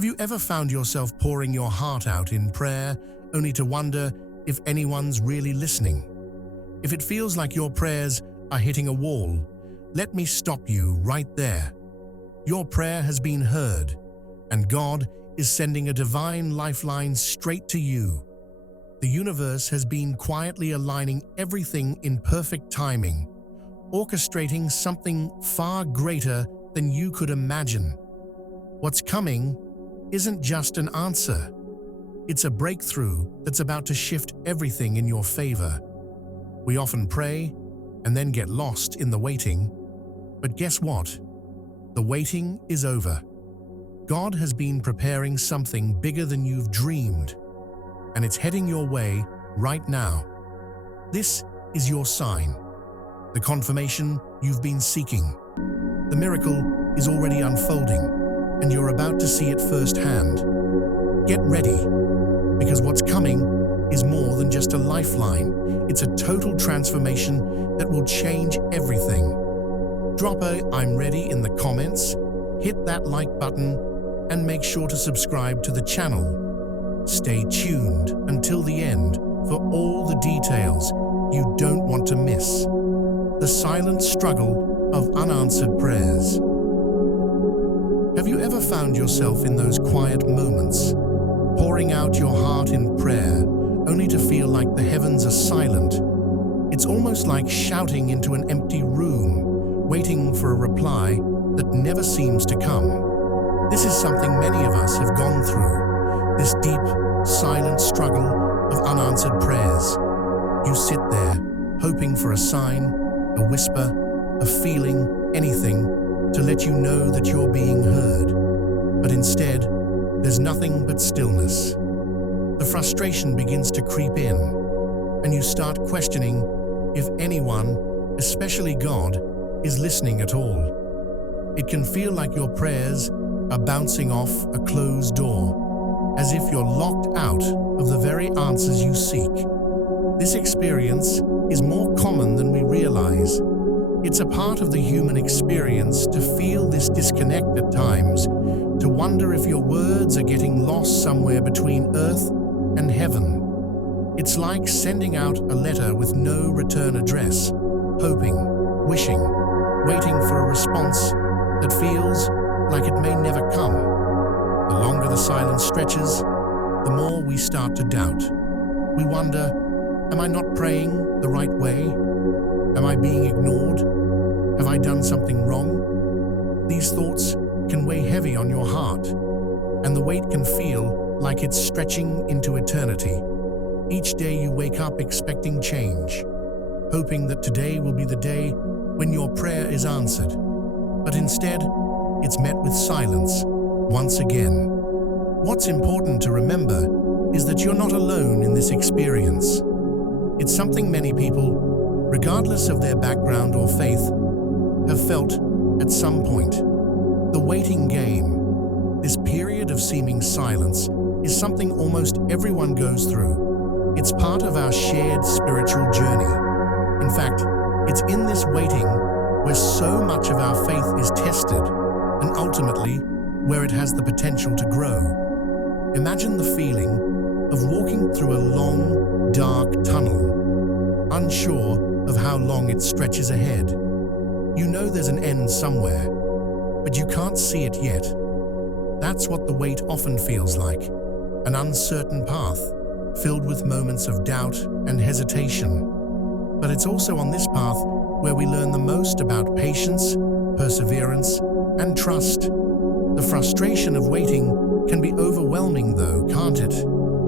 Have you ever found yourself pouring your heart out in prayer, only to wonder if anyone's really listening? If it feels like your prayers are hitting a wall, let me stop you right there. Your prayer has been heard, and God is sending a divine lifeline straight to you. The universe has been quietly aligning everything in perfect timing, orchestrating something far greater than you could imagine. What's coming isn't just an answer. It's a breakthrough that's about to shift everything in your favor. We often pray and then get lost in the waiting. But guess what? The waiting is over. God has been preparing something bigger than you've dreamed, and it's heading your way right now. This is your sign, the confirmation you've been seeking. The miracle is already unfolding, and you're about to see it firsthand. Get ready, because what's coming is more than just a lifeline. It's a total transformation that will change everything. Drop a "I'm ready" in the comments, hit that like button, and make sure to subscribe to the channel. Stay tuned until the end for all the details you don't want to miss. The silent struggle of unanswered prayers. Have you ever found yourself in those quiet moments, pouring out your heart in prayer, only to feel like the heavens are silent? It's almost like shouting into an empty room, waiting for a reply that never seems to come. This is something many of us have gone through, this deep, silent struggle of unanswered prayers. You sit there, hoping for a sign, a whisper, a feeling, anything to let you know that you're being heard. But instead, there's nothing but stillness. The frustration begins to creep in, and you start questioning if anyone, especially God, is listening at all. It can feel like your prayers are bouncing off a closed door, as if you're locked out of the very answers you seek. This experience is more common than we realize. It's a part of the human experience to feel this disconnect at times, to wonder if your words are getting lost somewhere between earth and heaven. It's like sending out a letter with no return address, hoping, wishing, waiting for a response that feels like it may never come. The longer the silence stretches, the more we start to doubt. We wonder, am I not praying the right way? Am I being ignored? Have I done something wrong? These thoughts can weigh heavy on your heart, and the weight can feel like it's stretching into eternity. Each day you wake up expecting change, hoping that today will be the day when your prayer is answered. But instead, it's met with silence once again. What's important to remember is that you're not alone in this experience. It's something many people, regardless of their background or faith, have felt at some point. The waiting game, this period of seeming silence, is something almost everyone goes through. It's part of our shared spiritual journey. In fact, it's in this waiting where so much of our faith is tested, and ultimately where it has the potential to grow. Imagine the feeling of walking through a long, dark tunnel, unsure of how long it stretches ahead. You know there's an end somewhere, but you can't see it yet. That's what the wait often feels like, an uncertain path, filled with moments of doubt and hesitation. But it's also on this path where we learn the most about patience, perseverance, and trust. The frustration of waiting can be overwhelming though, can't it?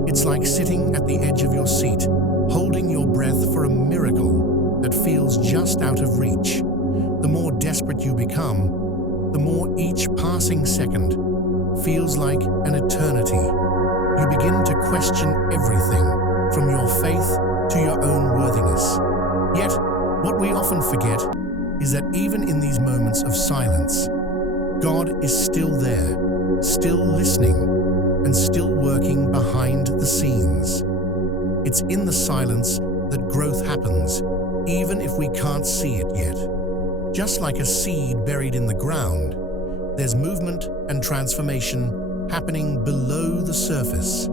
It's like sitting at the edge of your seat, holding your breath for a miracle that feels just out of reach. The more desperate you become, the more each passing second feels like an eternity. You begin to question everything, from your faith to your own worthiness. Yet, what we often forget is that even in these moments of silence, God is still there, still listening, and still working behind the scenes. It's in the silence that growth happens, even if we can't see it yet. Just like a seed buried in the ground, there's movement and transformation happening below the surface,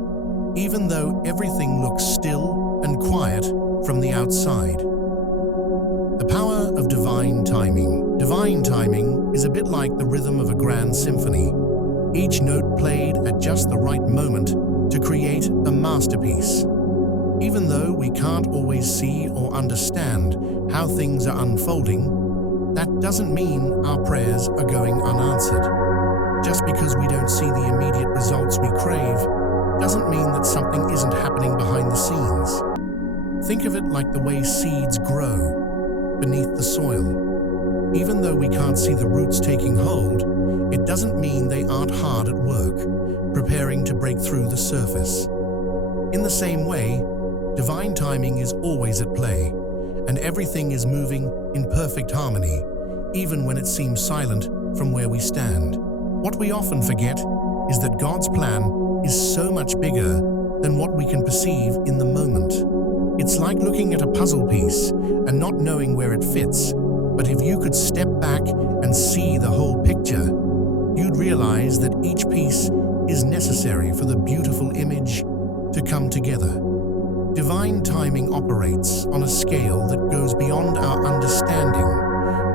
even though everything looks still and quiet from the outside. The power of divine timing. Divine timing is a bit like the rhythm of a grand symphony, each note played at just the right moment to create a masterpiece. Even though we can't always see or understand how things are unfolding, that doesn't mean our prayers are going unanswered. Just because we don't see the immediate results we crave doesn't mean that something isn't happening behind the scenes. Think of it like the way seeds grow beneath the soil. Even though we can't see the roots taking hold, it doesn't mean they aren't hard at work, preparing to break through the surface. In the same way, divine timing is always at play, and everything is moving in perfect harmony, even when it seems silent from where we stand. What we often forget is that God's plan is so much bigger than what we can perceive in the moment. It's like looking at a puzzle piece and not knowing where it fits, but if you could step back and see the whole picture, you'd realize that each piece is necessary for the beautiful image to come together. Divine timing operates on a scale that goes beyond our understanding,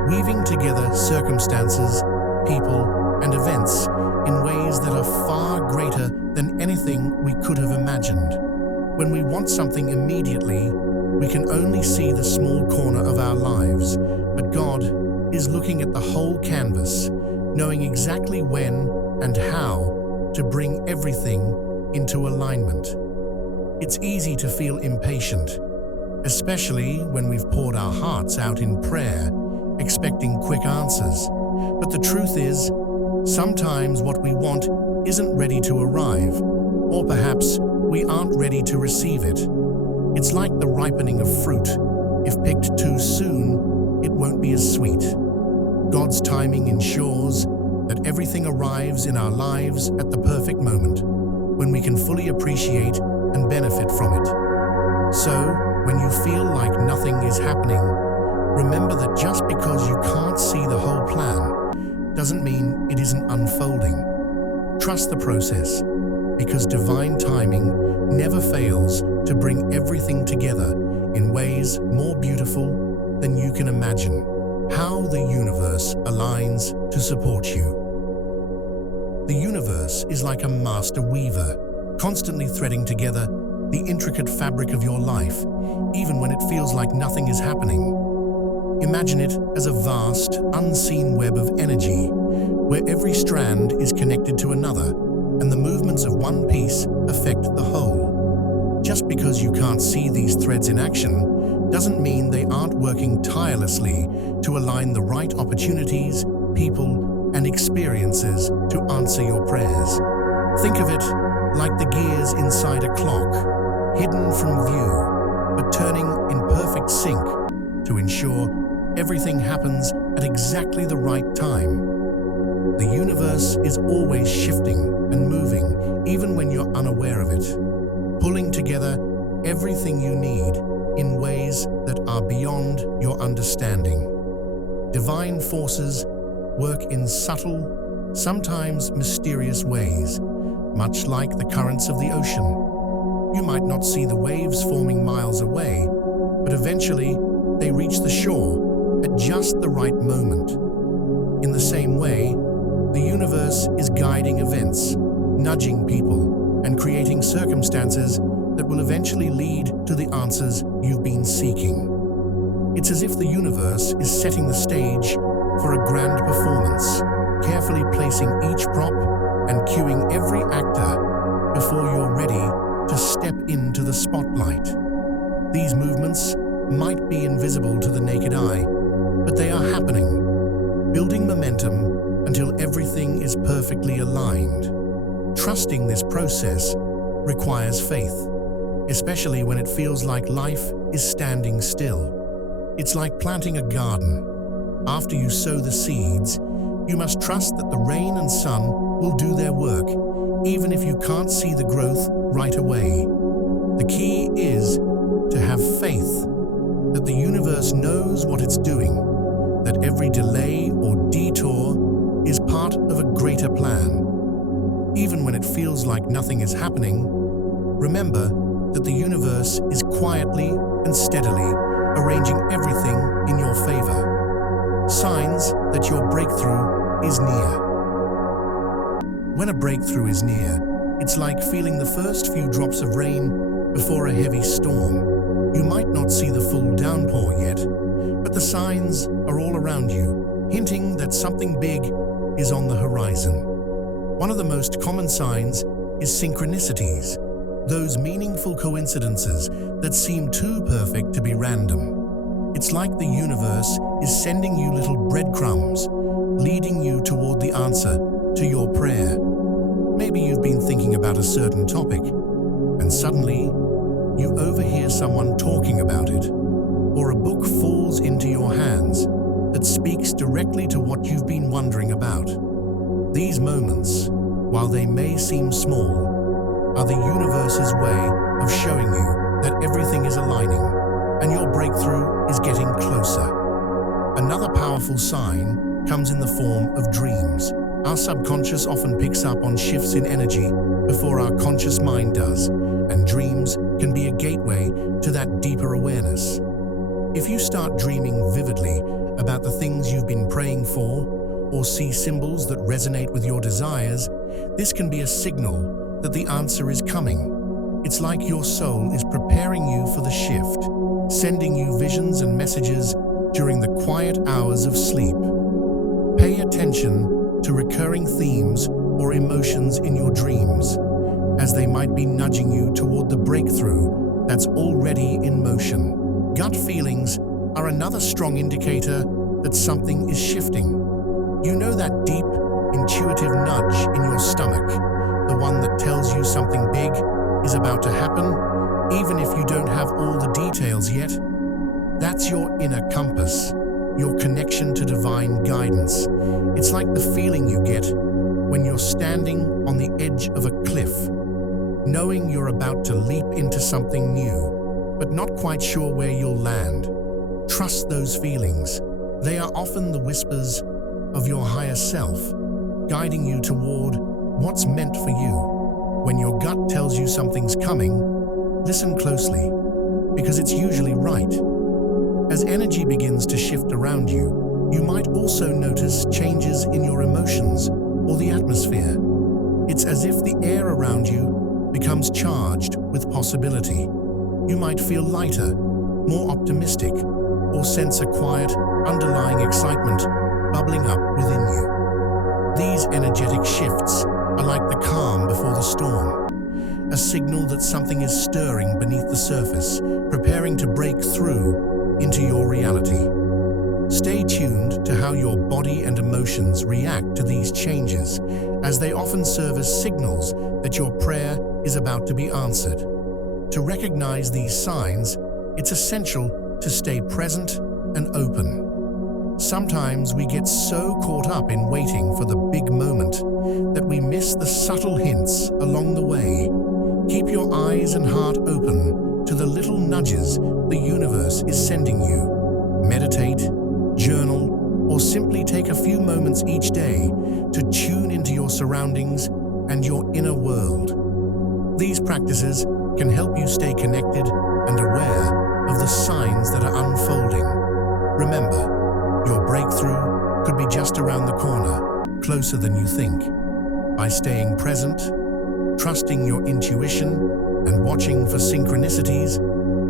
weaving together circumstances, people, and events in ways that are far greater than anything we could have imagined. When we want something immediately, we can only see the small corner of our lives, but God is looking at the whole canvas, knowing exactly when and how to bring everything into alignment. It's easy to feel impatient, especially when we've poured our hearts out in prayer, expecting quick answers. But the truth is, sometimes what we want isn't ready to arrive, or perhaps we aren't ready to receive it. It's like the ripening of fruit. If picked too soon, it won't be as sweet. God's timing ensures that everything arrives in our lives at the perfect moment, when we can fully appreciate and benefit from it. So, when you feel like nothing is happening, remember that just because you can't see the whole plan doesn't mean it isn't unfolding. Trust the process, because divine timing never fails to bring everything together in ways more beautiful than you can imagine. How the universe aligns to support you. The universe is like a master weaver, constantly threading together the intricate fabric of your life, even when it feels like nothing is happening. Imagine it as a vast, unseen web of energy, where every strand is connected to another, and the movements of one piece affect the whole. Just because you can't see these threads in action doesn't mean they aren't working tirelessly to align the right opportunities, people, and experiences to answer your prayers. Think of it like the gears inside a clock, hidden from view, but turning in perfect sync to ensure everything happens at exactly the right time. The universe is always shifting and moving, even when you're unaware of it, pulling together everything you need in ways that are beyond your understanding. Divine forces work in subtle, sometimes mysterious ways, much like the currents of the ocean. You might not see the waves forming miles away, but eventually they reach the shore at just the right moment. In the same way, the universe is guiding events, nudging people, and creating circumstances that will eventually lead to the answers you've been seeking. It's as if the universe is setting the stage for a grand performance, carefully placing each prop and cueing every actor before you're ready to step into the spotlight. These movements might be invisible to the naked eye, but they are happening, building momentum until everything is perfectly aligned. Trusting this process requires faith, especially when it feels like life is standing still. It's like planting a garden. After you sow the seeds, you must trust that the rain and sun will do their work, even if you can't see the growth right away. The key is to have faith that the universe knows what it's doing, that every delay or detour is part of a greater plan. Even when feels like nothing is happening, remember that the universe is quietly and steadily arranging everything in your favor. Signs that your breakthrough is near. When a breakthrough is near, it's like feeling the first few drops of rain before a heavy storm. You might not see the full downpour yet, but the signs are all around you, hinting that something big is on the horizon. One of the most common signs is synchronicities, those meaningful coincidences that seem too perfect to be random. It's like the universe is sending you little breadcrumbs, leading you toward the answer to your prayer. Maybe you've been thinking about a certain topic, and suddenly you overhear someone talking about it, or a book falls into your hands that speaks directly to what you've been wondering about. These moments, while they may seem small, are the universe's way of showing you that everything is aligning and your breakthrough is getting closer. Another powerful sign comes in the form of dreams. Our subconscious often picks up on shifts in energy before our conscious mind does, and dreams can be a gateway to that deeper awareness. If you start dreaming vividly about the things you've been praying for, or see symbols that resonate with your desires, this can be a signal that the answer is coming. It's like your soul is preparing you for the shift, sending you visions and messages during the quiet hours of sleep. Pay attention to recurring themes or emotions in your dreams, as they might be nudging you toward the breakthrough that's already in motion. Gut feelings are another strong indicator that something is shifting. You know that deep, intuitive nudge in your stomach, the one that tells you something big is about to happen, even if you don't have all the details yet? That's your inner compass, your connection to divine guidance. It's like the feeling you get when you're standing on the edge of a cliff, knowing you're about to leap into something new, but not quite sure where you'll land. Trust those feelings. They are often the whispers of your higher self, guiding you toward what's meant for you. When your gut tells you something's coming, listen closely, because it's usually right. As energy begins to shift around you, you might also notice changes in your emotions or the atmosphere. It's as if the air around you becomes charged with possibility. You might feel lighter, more optimistic, or sense a quiet, underlying excitement bubbling up within you. These energetic shifts are like the calm before the storm, a signal that something is stirring beneath the surface, preparing to break through into your reality. Stay tuned to how your body and emotions react to these changes, as they often serve as signals that your prayer is about to be answered. To recognize these signs, it's essential to stay present and open. Sometimes we get so caught up in waiting for the big moment that we miss the subtle hints along the way. Keep your eyes and heart open to the little nudges the universe is sending you. Meditate, journal, or simply take a few moments each day to tune into your surroundings and your inner world. These practices can help you stay connected and aware of the signs that are unfolding. Remember, your breakthrough could be just around the corner, closer than you think. By staying present, trusting your intuition, and watching for synchronicities,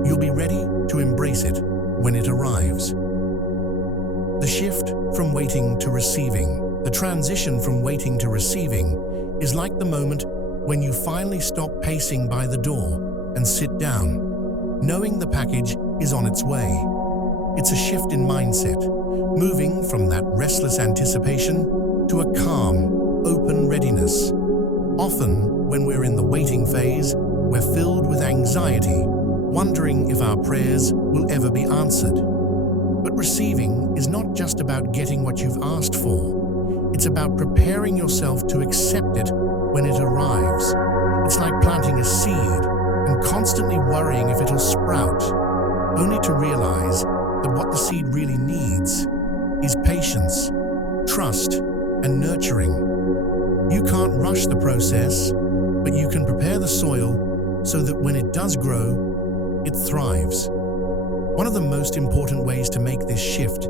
you'll be ready to embrace it when it arrives. The shift from waiting to receiving, the transition from waiting to receiving, is like the moment when you finally stop pacing by the door and sit down, knowing the package is on its way. It's a shift in mindset, moving from that restless anticipation to a calm, open readiness. Often, when we're in the waiting phase, we're filled with anxiety, wondering if our prayers will ever be answered. But receiving is not just about getting what you've asked for. It's about preparing yourself to accept it when it arrives. It's like planting a seed and constantly worrying if it'll sprout, only to realize that what the seed really needs is patience, trust, and nurturing. You can't rush the process, but you can prepare the soil so that when it does grow, it thrives. One of the most important ways to make this shift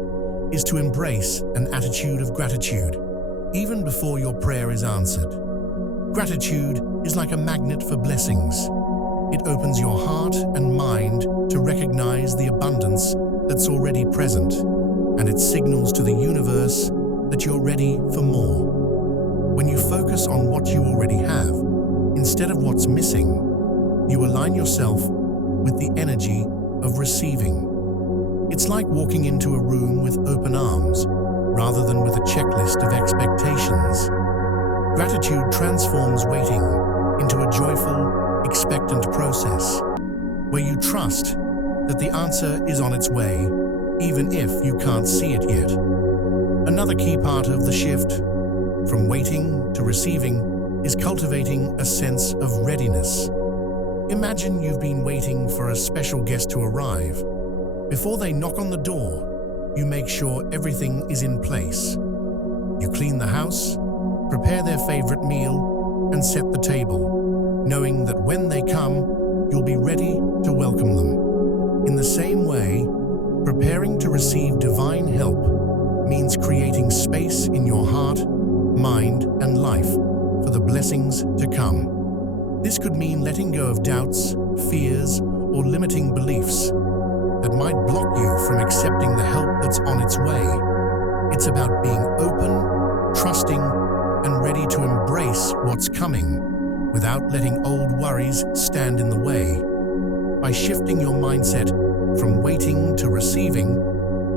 is to embrace an attitude of gratitude, even before your prayer is answered. Gratitude is like a magnet for blessings. It opens your heart and mind to recognize the abundance that's already present, and it signals to the universe that you're ready for more. When you focus on what you already have, instead of what's missing, you align yourself with the energy of receiving. It's like walking into a room with open arms, rather than with a checklist of expectations. Gratitude transforms waiting into a joyful, expectant process, where you trust that the answer is on its way, even if you can't see it yet. Another key part of the shift from waiting to receiving is cultivating a sense of readiness. Imagine you've been waiting for a special guest to arrive. Before they knock on the door, you make sure everything is in place. You clean the house, prepare their favorite meal, and set the table, knowing that when they come, you'll be ready to welcome them. In the same way, preparing to receive divine help means creating space in your heart, mind, and life for the blessings to come. This could mean letting go of doubts, fears, or limiting beliefs that might block you from accepting the help that's on its way. It's about being open, trusting, and ready to embrace what's coming without letting old worries stand in the way. By shifting your mindset from waiting to receiving,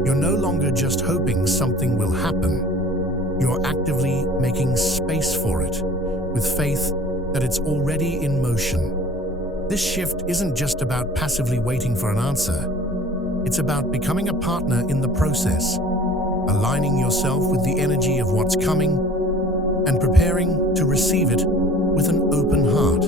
you're no longer just hoping something will happen. You're actively making space for it, with faith that it's already in motion. This shift isn't just about passively waiting for an answer. It's about becoming a partner in the process, aligning yourself with the energy of what's coming, and preparing to receive it with an open heart.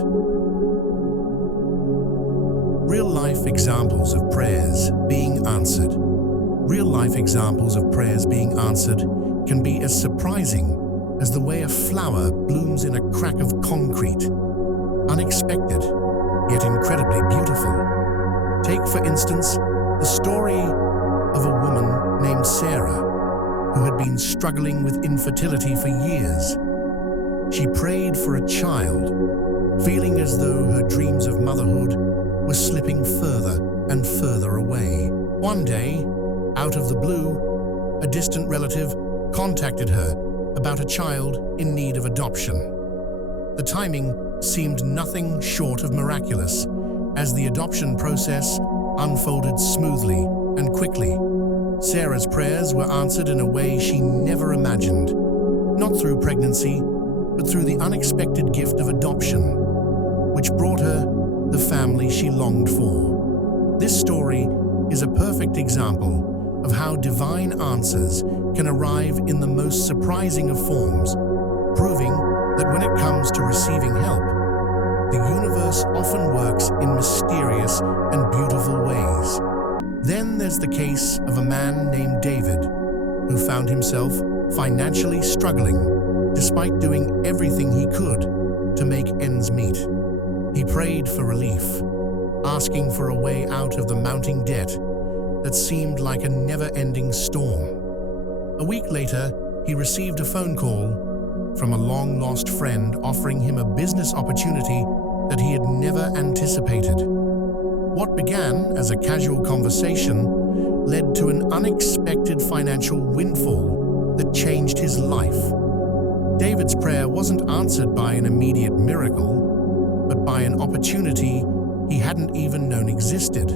Real-life examples of prayers being answered. Real-life examples of prayers being answered can be as surprising as the way a flower blooms in a crack of concrete. Unexpected, yet incredibly beautiful. Take, for instance, the story of a woman named Sarah, who had been struggling with infertility for years. She prayed for a child, feeling as though her dreams of motherhood were slipping further and further away. One day, out of the blue, a distant relative contacted her about a child in need of adoption. The timing seemed nothing short of miraculous, as the adoption process unfolded smoothly and quickly. Sarah's prayers were answered in a way she never imagined, not through pregnancy, but through the unexpected gift of adoption, which brought her the family she longed for. This story is a perfect example of how divine answers can arrive in the most surprising of forms, proving that when it comes to receiving help, the universe often works in mysterious and beautiful ways. Then there's the case of a man named David, who found himself financially struggling despite doing everything he could to make ends meet. He prayed for relief, asking for a way out of the mounting debt that seemed like a never-ending storm. A week later, he received a phone call from a long-lost friend offering him a business opportunity that he had never anticipated. What began as a casual conversation led to an unexpected financial windfall that changed his life. David's prayer wasn't answered by an immediate miracle, but by an opportunity he hadn't even known existed.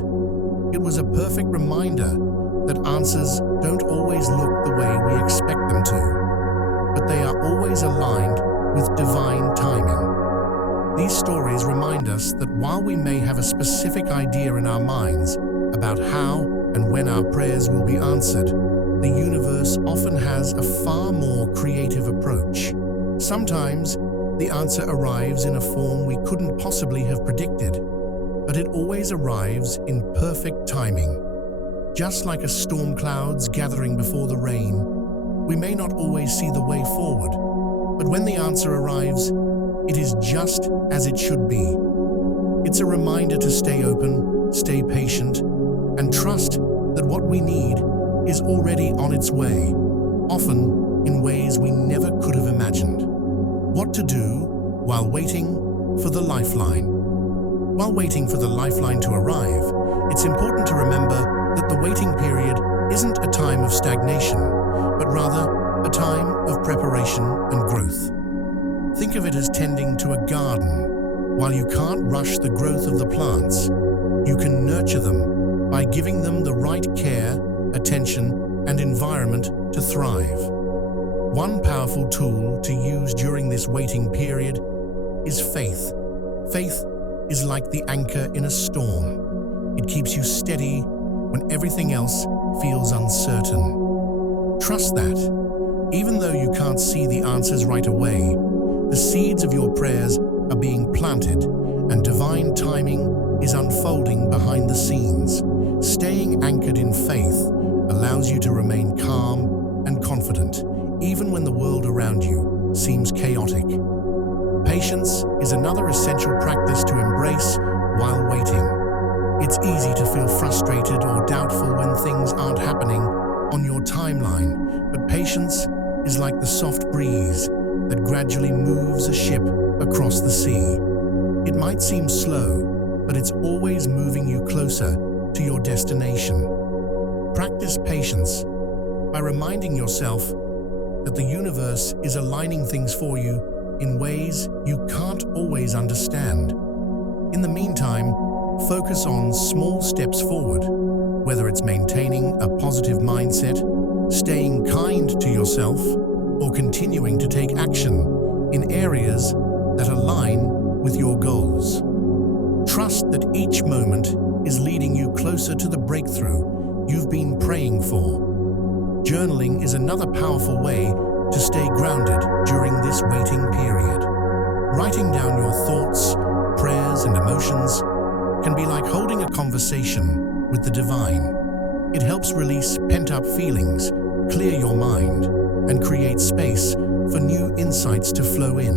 It was a perfect reminder that answers don't always look the way we expect them to, but they are always aligned with divine timing. These stories remind us that while we may have a specific idea in our minds about how and when our prayers will be answered, the universe often has a far more creative approach. Sometimes, the answer arrives in a form we couldn't possibly have predicted, but it always arrives in perfect timing. Just like a storm clouds gathering before the rain, we may not always see the way forward, but when the answer arrives, It is just as it should be. It's a reminder to stay open, stay patient, and trust that what we need is already on its way, often in ways we never could have imagined. What to do while waiting for the lifeline? While waiting for the lifeline to arrive, it's important to remember that the waiting period isn't a time of stagnation, but rather a time of preparation and growth. Think of it as tending to a garden. While you can't rush the growth of the plants, you can nurture them by giving them the right care, attention, and environment to thrive. One powerful tool to use during this waiting period is faith. Faith is like the anchor in a storm. It keeps you steady when everything else feels uncertain. Trust that, even though you can't see the answers right away, the seeds of your prayers are being planted and divine timing is unfolding behind the scenes. Staying anchored in faith allows you to remain calm and confident, even when the world around you seems chaotic. Patience is another essential practice to embrace while waiting. It's easy to feel frustrated or doubtful when things aren't happening on your timeline, but patience is like the soft breeze that gradually moves a ship across the sea. It might seem slow, but it's always moving you closer to your destination. Practice patience by reminding yourself that the universe is aligning things for you in ways you can't always understand. In the meantime, focus on small steps forward, whether it's maintaining a positive mindset, staying kind to yourself, or continuing to take action in areas that align with your goals. Trust that each moment is leading you closer to the breakthrough you've been praying for. Journaling is another powerful way to stay grounded during this waiting period. Writing down your thoughts, prayers, and emotions can be like holding a conversation with the divine. It helps release pent-up feelings, clear your mind, and create space for new insights to flow in.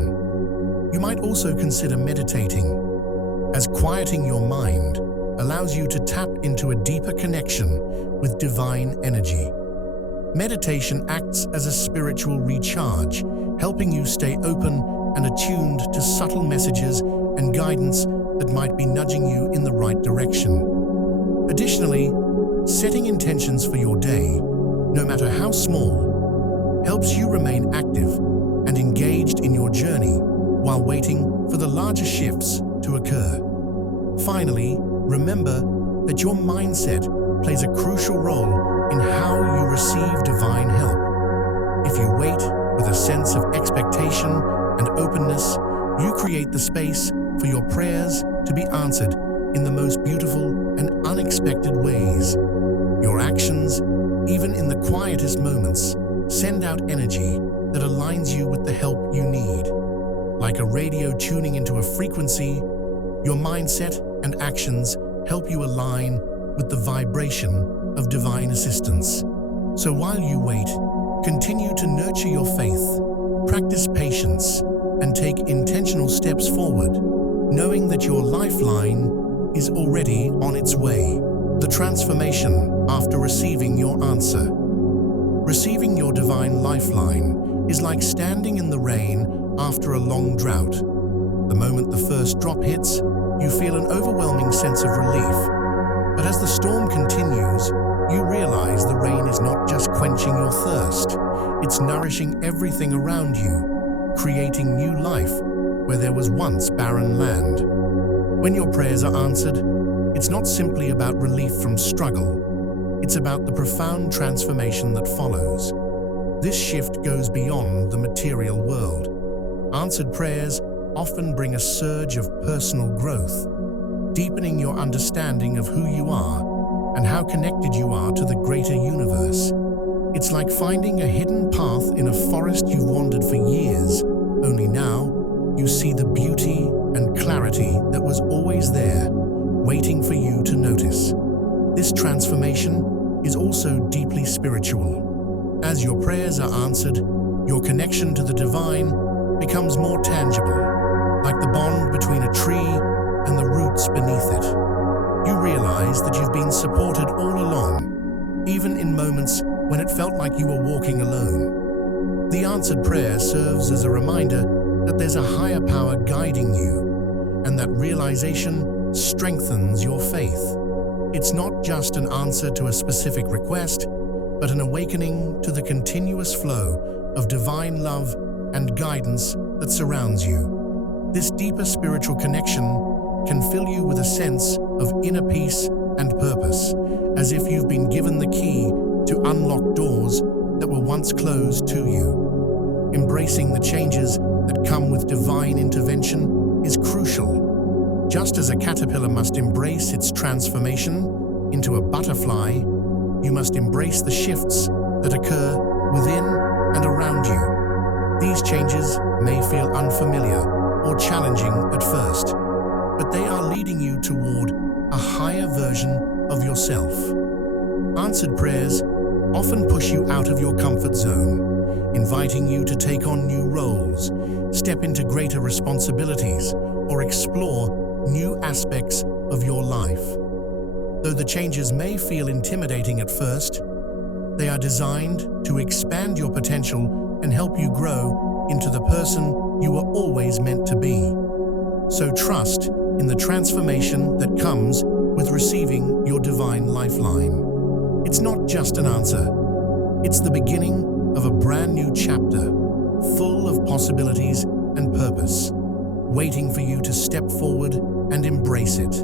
You might also consider meditating, as quieting your mind allows you to tap into a deeper connection with divine energy. Meditation acts as a spiritual recharge, helping you stay open and attuned to subtle messages and guidance that might be nudging you in the right direction. Additionally, setting intentions for your day, no matter how small, helps you remain active and engaged in your journey while waiting for the larger shifts to occur. Finally, remember that your mindset plays a crucial role in how you receive divine help. If you wait with a sense of expectation and openness, you create the space for your prayers to be answered in the most beautiful and unexpected ways. Your actions, even in the quietest moments, send out energy that aligns you with the help you need. Like a radio tuning into a frequency, your mindset and actions help you align with the vibration of divine assistance. So while you wait, continue to nurture your faith, practice patience, and take intentional steps forward, knowing that your lifeline is already on its way. The transformation after receiving your answer. Receiving your divine lifeline is like standing in the rain after a long drought. The moment the first drop hits, you feel an overwhelming sense of relief. But as the storm continues, you realize the rain is not just quenching your thirst, it's nourishing everything around you, creating new life where there was once barren land. When your prayers are answered, it's not simply about relief from struggle, it's about the profound transformation that follows. This shift goes beyond the material world. Answered prayers often bring a surge of personal growth, deepening your understanding of who you are and how connected you are to the greater universe. It's like finding a hidden path in a forest you've wandered for years, only now you see the beauty and clarity that was always there, waiting for you to notice. This transformation is also deeply spiritual. As your prayers are answered, your connection to the divine becomes more tangible. like the bond between a tree and the roots beneath it. You realize that you've been supported all along, even in moments when it felt like you were walking alone. The answered prayer serves as a reminder that there's a higher power guiding you, and that realization strengthens your faith. It's not just an answer to a specific request, but an awakening to the continuous flow of divine love and guidance that surrounds you. This deeper spiritual connection can fill you with a sense of inner peace and purpose, as if you've been given the key to unlock doors that were once closed to you. Embracing the changes that come with divine intervention is crucial. Just as a caterpillar must embrace its transformation into a butterfly, you must embrace the shifts that occur within and around you. These changes may feel unfamiliar or challenging at first, but they are leading you toward a higher version of yourself. Answered prayers often push you out of your comfort zone, inviting you to take on new roles, step into greater responsibilities, or explore new aspects of your life. Though the changes may feel intimidating at first, they are designed to expand your potential and help you grow into the person you were always meant to be. So trust in the transformation that comes with receiving your divine lifeline. It's not just an answer. It's the beginning of a brand new chapter, full of possibilities and purpose, waiting for you to step forward and embrace it.